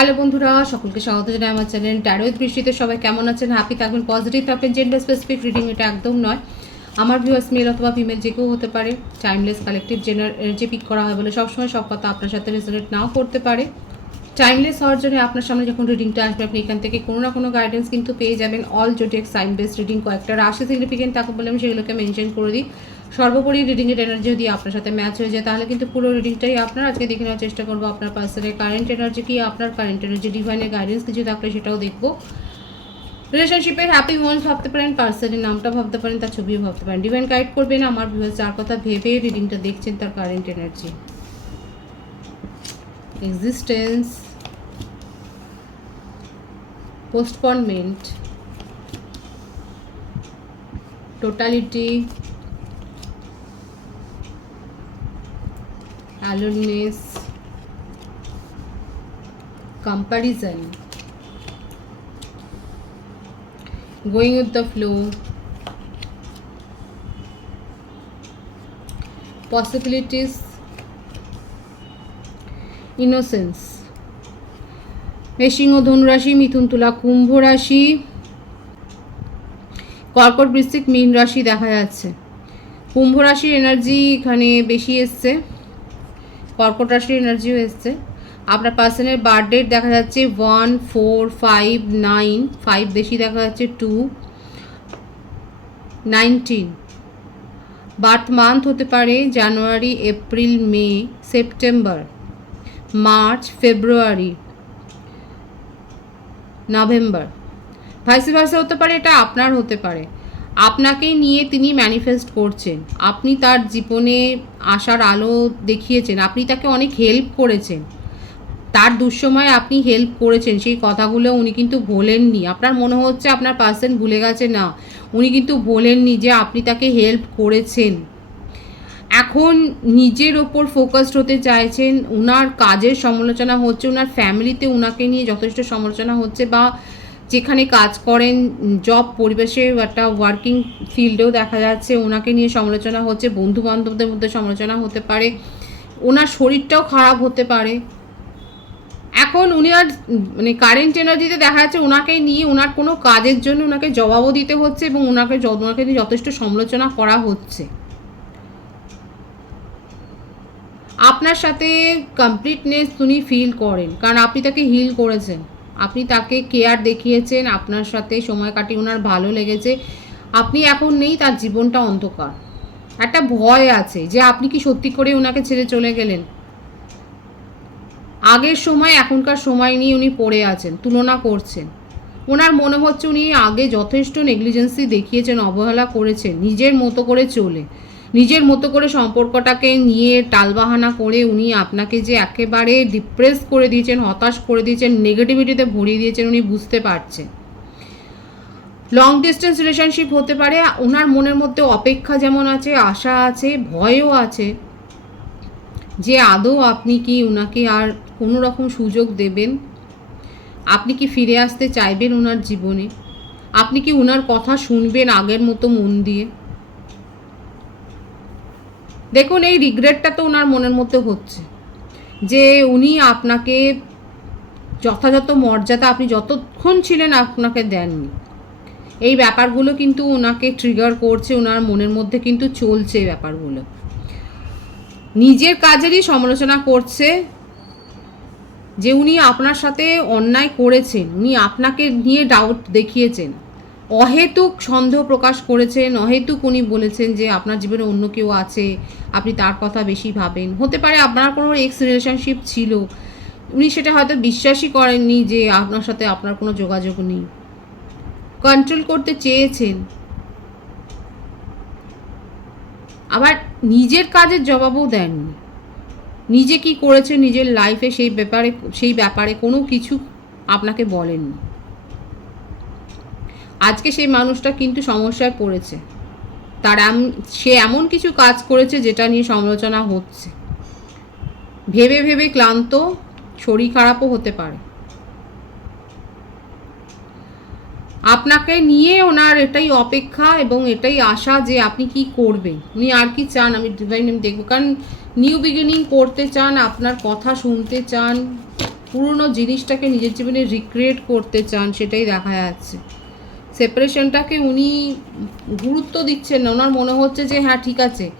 Hello বন্ধুরা, সকলকে স্বাগত জানাই আমার চ্যানেল ট্যারোয়েদ বৃষ্টিতে সবাই কেমন আছেন? হ্যাপি থাকবেন পজিটিভ থাকবেন জেন্ডার স্পেসিফিক রিডিং এটা একদম নয়। আমার ভিউয়ার্স মেল অথবা ফিমেল যে কেউ হতে পারে timeless collective general energy pick করা হয় বলে সবসময় সব কথা আপনার সাথে রেজোনেট নাও করতে পারে। টাইমলেস হওয়ার জন্য আপনার সামনে যখন রিডিংটা আসবে, আপনি এখান থেকে কোনো না কোনো গাইডেন্স কিন্তু পেয়ে যাবেন। All zodiac sign base reading কয়েকটা রাশি সিগনিফিকেন্ট থাকে বলে আমি সেগুলোকে মেনশন করে দিই। সর্বোপরি রিডিংয়ের এনার্জি যদি আপনার সাথে ম্যাচ হয়ে যায়, তাহলে কিন্তু পুরো রিডিংটাই আপনার আজকে দেখে নেওয়ার চেষ্টা করব। আপনার পার্সনের কারেন্ট এনার্জি কি, আপনার কারেন্ট এনার্জি ডিভাইনের গাইডেন্স কিছু থাকলে সেটাও দেখব। রিলেশনশিপের হ্যাপি মোমেন্টস ভাবতে পারেন পার্সনের নামটা ভাবতে পারেন, তার ছবিও ভাবতে পারেন। ডিভাইন গাইড করবেন আমার ভিউয়ার্স যার কথা ভেবে রিডিংটা দেখছেন, তার current energy existence postponement totality alertness comparison going with the flow possibilities innocence meshing ও ধনুরাশি, মিথুন, তুলা, কুম্ভ রাশি। কর্কট বৃশ্চিক, মীন রাশি দেখা যাচ্ছে। কুম্ভ রাশির এনার্জি এখানে বেশি এসছে। কর্কট রাশির এনার্জিও এসছে আপনার পার্সনের বার্থডেট দেখা যাচ্ছে one four five nine five বেশি দেখা যাচ্ছে টু নাইনটিন বার্থ মান্থ হতে পারে January April May September March February November ভাইসে ভাইসে হতে পারে, এটা আপনার হতে পারে। আপনাকে নিয়ে তিনি ম্যানিফেস্ট করছেন। আপনি তার জীবনে আসার আলো দেখিয়েছেন, আপনি তাকে অনেক হেল্প করেছেন। তার দুঃসময়ে আপনি হেল্প করেছেন, সেই কথাগুলো উনি কিন্তু ভোলেননি আপনার মনে হচ্ছে আপনার পার্সন ভুলে গেছে? না। উনি কিন্তু ভোলেননি যে আপনি তাকে হেল্প করেছেন। এখন নিজের ওপর ফোকাসড হতে চাইছেন ওনার কাজের সমালোচনা হচ্ছে ওনার ফ্যামিলিতে ওনাকে নিয়ে যথেষ্ট সমালোচনা হচ্ছে বা যেখানে কাজ করেন জব পরিবেশে একটা ওয়ার্কিং ফিল্ডেও দেখা যাচ্ছে। ওনাকে নিয়ে সমালোচনা হচ্ছে বন্ধু বান্ধবদের মধ্যে সমালোচনা হতে পারে। ওনার শরীরটাও খারাপ হতে পারে। এখন উনি আর মানে কারেন্ট এনার্জিতে দেখা যাচ্ছে ওনাকে নিয়ে ওনার কোনো কাজের জন্য ওনাকে জবাবও দিতে হচ্ছে এবং ওনাকে ওনাকে নিয়ে যথেষ্ট সমালোচনা করা হচ্ছে। আপনার সাথে কমপ্লিটনেস উনি ফিল করেন, কারণ আপনি তাকে হিল করেছেন। আপনি তাকে কেয়ার দেখিয়েছেন, আপনার সাথে সময় কাটিয়ে ওনার ভালো লেগেছে। আপনি এখন নেই, তার জীবনটা অন্ধকার। একটা ভয় আছে যে আপনি কি সত্যি করে ওনাকে ছেড়ে চলে গেলেন? আগের সময়, এখনকার সময় নিয়ে উনি পড়ে আছেন, তুলনা করছেন। ওনার মনে হচ্ছে উনি আগে যথেষ্ট নেগলিজেন্সি দেখিয়েছেন, অবহেলা করেছেন, নিজের মতো করে চলে। নিজের মতো করে সম্পর্কটাকে নিয়ে টালবাহানা করে উনি আপনাকে যে একেবারে ডিপ্রেস করে দিয়েছেন, হতাশ করে দিয়েছেন নেগেটিভিটিতে ভরিয়ে দিয়েছেন উনি বুঝতে পারছেন। লং ডিস্টেন্স রিলেশনশিপ হতে পারে, ওনার মনের মধ্যে অপেক্ষা যেমন আছে, আশা আছে, ভয়ও আছে, যে আদৌ আপনি কি ওনাকে আর কোনো রকম সুযোগ দেবেন? আপনি কি ফিরে আসতে চাইবেন ওনার জীবনে? আপনি কি ওনার কথা শুনবেন আগের মতো মন দিয়ে? দেখুন, এই রিগ্রেটটা তো ওনার মনের মধ্যে হচ্ছে যে উনি আপনাকে যথাযথ মর্যাদা আপনি যতক্ষণ ছিলেন আপনাকে দেননি। এই ব্যাপারগুলো কিন্তু ওনাকে ট্রিগার করছে, ওনার মনের মধ্যে কিন্তু চলছে এই ব্যাপারগুলো। নিজের কাজেরই সমালোচনা করছে যে উনি আপনার সাথে অন্যায় করেছেন, উনি আপনাকে নিয়ে ডাউট দেখিয়েছেন। অহেতুক সন্দেহ প্রকাশ করেছেন, অহেতুক উনি বলেছেন যে আপনার জীবনে অন্য কেউ আছে, আপনি তার কথা বেশি ভাবেন। হতে পারে আপনার কোনো এক্স রিলেশনশিপ ছিল, উনি সেটা হয়তো বিশ্বাসই করেননি যে আপনার সাথে আপনার কোনো যোগাযোগ নেই। কন্ট্রোল করতে চেয়েছেন। আবার নিজের কাজের জবাবও দেননি। নিজে কি করেছে নিজের লাইফে সেই ব্যাপারে সেই ব্যাপারে কোনো কিছু আপনাকে বলেননি। আজকে সেই মানুষটা কিন্তু সমস্যায় পড়েছে। তার এম- সে এমন কিছু কাজ করেছে যেটা নিয়ে সমালোচনা হচ্ছে। ভেবে ভেবে ক্লান্ত, শরীর খারাপও হতে পারে। আপনাকে নিয়ে ওনার এটাই অপেক্ষা এবং এটাই আশা যে আপনি কি করবেন। উনি আর কি চান আমি ডিভাইন আমি দেখব। কারণ নিউ বিগিনিং করতে চান, আপনার কথা শুনতে চান, পুরনো জিনিসটাকে নিজের জীবনে রিক্রিয়েট করতে চান, সেটাই দেখা যাচ্ছে। সেপারেশনটাকে উনি গুরুত্ব দিচ্ছেন না। ওনার মনে হচ্ছে যে হ্যাঁ ঠিক আছে।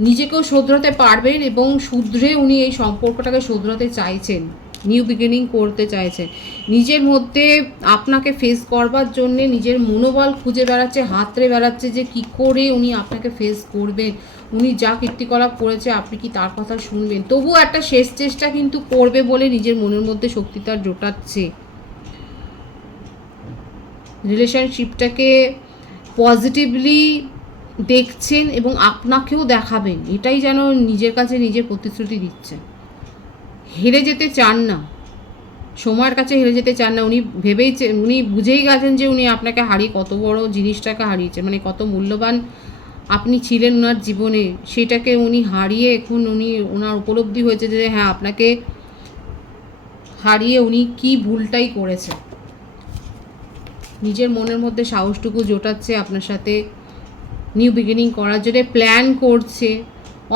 নিজেকেও শোধরাতে পারবেন এবং শুধরে উনি এই সম্পর্কটাকে শোধরাতে চাইছেন। নিউ বিগিনিং করতে চাইছেন। নিজের মধ্যে আপনাকে ফেস করবার জন্যে নিজের মনোবল খুঁজে বেড়াচ্ছে হাতড়ে বেড়াচ্ছে যে, কি করে উনি আপনাকে ফেস করবেন? উনি যা কীর্তিকলাপ করেছে, আপনি কি তার কথা শুনবেন? তবুও একটা শেষ চেষ্টা কিন্তু করবে বলে নিজের মনের মধ্যে শক্তি তার জোটাচ্ছে। রিলেশনশিপটাকে পজিটিভলি দেখছেন এবং আপনাকেও দেখাবেন। এটাই যেন নিজের কাছে নিজের প্রতিশ্রুতি দিচ্ছে হেরে যেতে চান না। সময়ের কাছে হেরে যেতে চান না। উনি ভেবেই উনি বুঝেই গেছেন যে উনি আপনাকে হারিয়ে কত বড় জিনিসটাকে হারিয়েছেন। মানে কত মূল্যবান আপনি ছিলেন ওনার জীবনে। সেটাকে উনি হারিয়ে এখন উনি ওনার উপলব্ধি হয়েছে যে হ্যাঁ আপনাকে হারিয়ে উনি কি ভুলটাই করেছেন। নিজের মনের মধ্যে সাহসটুকু জোটাচ্ছে আপনার সাথে নিউ বিগিনিং করার জন্য প্ল্যান করছে,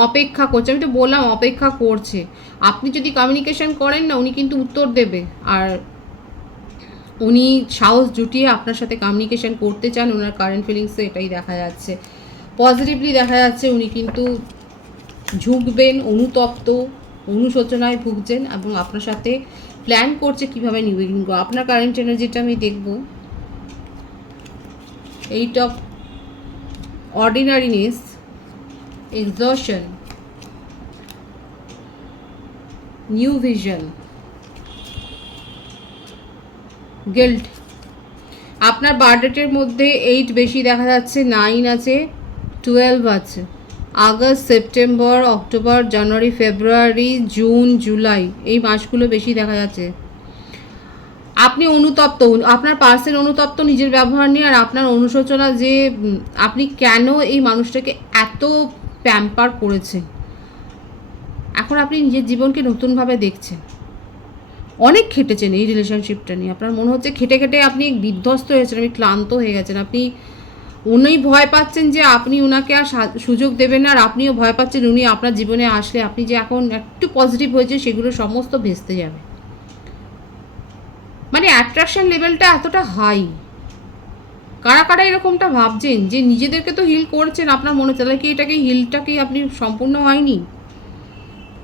অপেক্ষা করছে। আমি তো বললাম অপেক্ষা করছে। আপনি যদি কমিউনিকেশন করেন না, উনি কিন্তু উত্তর দেবে। আর উনি সাহস জুটিয়ে আপনার সাথে কমিউনিকেশন করতে চান, ওনার কারেন্ট ফিলিংসে এটাই দেখা যাচ্ছে। পজিটিভলি দেখা যাচ্ছে উনি কিন্তু ঝুঁকবেন, অনুতপ্ত, অনুশোচনায় ভুগছেন এবং আপনার সাথে প্ল্যান করছে কীভাবে নিউ বিগিনিং করব আপনার কারেন্ট এনার্জিটা আমি দেখব। Eight of ordinariness exhaustion new vision guilt আপনার বার্থডেটের মধ্যে এইট বেশি দেখা যাচ্ছে নাইন আছে টুয়েলভ আছে। August September October January February June July এই মাসগুলো বেশি দেখা যাচ্ছে। আপনি অনুতপ্ত আপনার পার্সেল অনুতপ্ত নিজের ব্যবহার নিয়ে, আর আপনার অনুশোচনা যে আপনি কেন এই মানুষটাকে এত প্যাম্পার করেছেন? এখন আপনি নিজের জীবনকে নতুনভাবে দেখছেন। অনেক খেটেছেন এই রিলেশনশিপটা নিয়ে। আপনার মনে হচ্ছে খেটে খেটে আপনি বিধ্বস্ত হয়েছেন, আপনি ক্লান্ত হয়ে গেছেন। আপনি উনি ভয় পাচ্ছেন যে আপনি ওনাকে আর সুযোগ দেবেন না, আর আপনিও ভয় পাচ্ছেন উনি আপনার জীবনে আসলে। আপনি যে এখন একটু পজিটিভ হয়েছে সেগুলো সমস্ত ভেস্তে যাবে। মানে অ্যাট্রাকশন লেভেলটা এতটা হাই কারা কারা এরকমটা ভাবছেন যে নিজেদেরকে তো হিল করছেন আপনার মনে হচ্ছে, তাহলে কি এটাকে হিলটা কি আপনি সম্পূর্ণ হয়নি?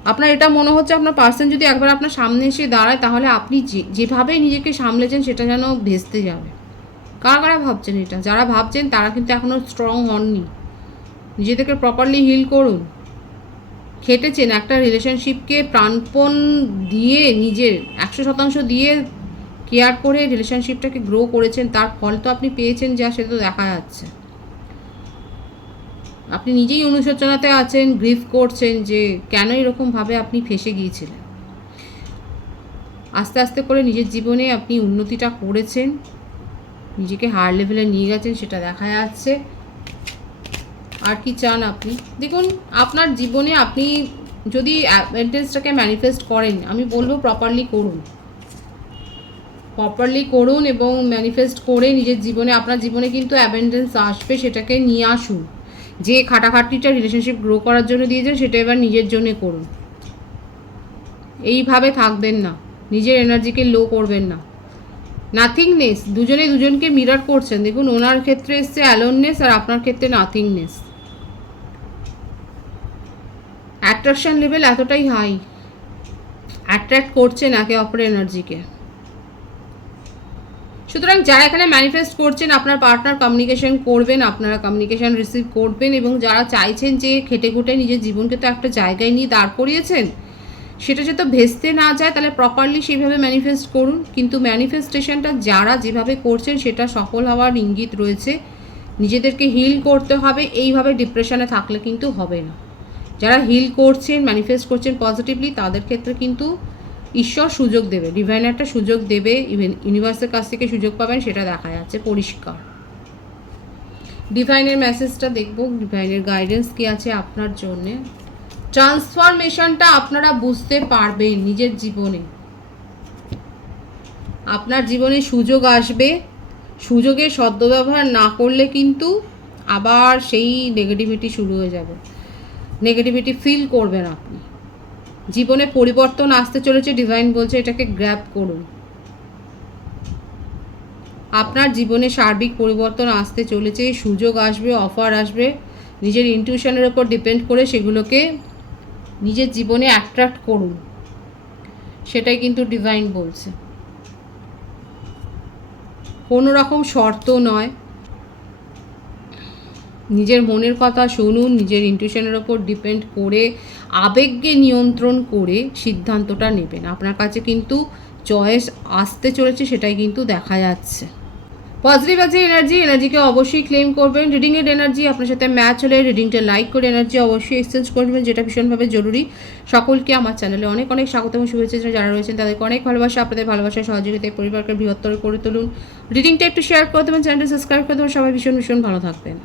আপনার এটা মনে হচ্ছে আপনার পার্সন যদি একবার আপনার সামনে এসে দাঁড়ায়, তাহলে আপনি যে, যেভাবে নিজেকে সামলেছেন সেটা যেন ভেস্তে যাবে। কারা কারা ভাবছেন এটা? যারা ভাবছেন তারা কিন্তু এখনও স্ট্রং হননি। নিজেদেরকে প্রপারলি হিল করুন। খেটেছেন একটা রিলেশনশিপকে প্রাণপণ দিয়ে নিজের একশো শতাংশ দিয়ে কেয়ার করে রিলেশনশিপটাকে গ্রো করেছেন, তার ফল তো আপনি পেয়েছেন যা সেটা তো দেখা যাচ্ছে। আপনি নিজেই অনুশোচনাতে আছেন গ্রিফ করছেন যে কেন এরকমভাবে আপনি ফেসে গিয়েছিলেন। আস্তে আস্তে করে নিজের জীবনে আপনি উন্নতিটা করেছেন, নিজেকে হার লেভেলে নিয়ে গেছেন, সেটা দেখা যাচ্ছে। আর কি চান আপনি? দেখুন, আপনার জীবনে আপনি যদি অ্যাডভান্টেজটাকে ম্যানিফেস্ট করেন, আমি বলব প্রপারলি করুন। প্রপারলি করুন এবং ম্যানিফেস্ট করে নিজের জীবনে, আপনার জীবনে কিন্তু অ্যাবেন্ডেন্স আসবে, সেটাকে নিয়ে আসুন। যে খাটাখাটনিটা রিলেশনশিপ গ্রো করার জন্য দিয়েছেন, সেটা এবার নিজের জন্য করুন। এইভাবে থাকবেন না। নিজের এনার্জিকে লো করবেন না। নাথিংনেস দুজনে দুজনকে মিরার করছেন। দেখুন, ওনার ক্ষেত্রে এসছে অ্যালোননেস আর আপনার ক্ষেত্রে নাথিংনেস অ্যাট্রাকশন লেভেল এতটাই হাই অ্যাট্রাক্ট করছেন একে অপরের এনার্জিকে সুতরাং যারা এখানে ম্যানিফেস্ট করছেন, আপনার পার্টনার কমিউনিকেশন করবেন, আপনারা কমিউনিকেশন রিসিভ করবেন এবং যারা চাইছেন যে খেটে খুটে নিজের জীবনকে তো একটা জায়গায় নিয়ে দাঁড় করিয়েছেন, সেটা যাতে ভেস্তে না যায়, তাহলে প্রপারলি সেইভাবে ম্যানিফেস্ট করুন। কিন্তু ম্যানিফেস্টেশনটা যারা যেভাবে করছেন, সেটা সফল হওয়ার ইঙ্গিত রয়েছে। নিজেদেরকে হিল করতে হবে, এইভাবে ডিপ্রেশনে থাকলে কিন্তু হবে না। যারা হিল করছেন ম্যানিফেস্ট করছেন পজিটিভলি তাদের ক্ষেত্রে কিন্তু ঈশ্বর সুযোগ দেবে ডিভাইন একটা সুযোগ দেবে ইভেন ইউনিভার্সের কাছ থেকে সুযোগ পাবেন, সেটা দেখা যাচ্ছে পরিষ্কার। ডিভাইনের মেসেজটা দেখব ডিভাইনের গাইডেন্স কি আছে আপনার জন্যে। ট্রান্সফরমেশনটা আপনারা বুঝতে পারবেন নিজের জীবনে। আপনার জীবনে সুযোগ আসবে, সুযোগের সদ্ব্যবহার না করলে কিন্তু আবার সেই নেগেটিভিটি শুরু হয়ে যাবে। নেগেটিভিটি ফিল করবেন আপনি। জীবনে পরিবর্তন আসতে চলেছে ডিভাইন বলছে এটাকে গ্র্যাব করুন। আপনার জীবনে সার্বিক পরিবর্তন আসতে চলেছে, সুযোগ আসবে অফার আসবে, নিজের ইনটিউশনের ওপর ডিপেন্ড করে সেগুলোকে নিজের জীবনে অ্যাট্রাক্ট করুন। সেটাই কিন্তু ডিভাইন বলছে। কোনো রকম শর্ত নয়। নিজের মনের কথা শুনুন, নিজের ইনটিউশনের ওপর ডিপেন্ড করে আবেগকে নিয়ন্ত্রণ করে সিদ্ধান্তটা নেবেন। আপনার কাছে কিন্তু চয়েস আসতে চলেছে, সেটাই কিন্তু দেখা যাচ্ছে। পজিটিভ আছে এনার্জি এনার্জিকে অবশ্যই ক্লেম করবেন। রিডিংয়ের এনার্জি আপনার সাথে ম্যাচ হলে রিডিংটা লাইক করে এনার্জি অবশ্যই এক্সচেঞ্জ করবেন যেটা ভীষণভাবে জরুরি। সকলকে আমার চ্যানেলে অনেক অনেক স্বাগত এবং শুভেচ্ছা যারা রয়েছেন তাদেরকে অনেক ভালোবাসা, আপনাদের ভালোবাসার সহযোগিতায় পরিবারকে বৃহত্তর করে তুলুন। রিডিংটা একটু শেয়ার করে দেবেন চ্যানেলটা সাবস্ক্রাইব করে দেবেন। সবাই ভীষণ ভীষণ ভালো থাকবেন।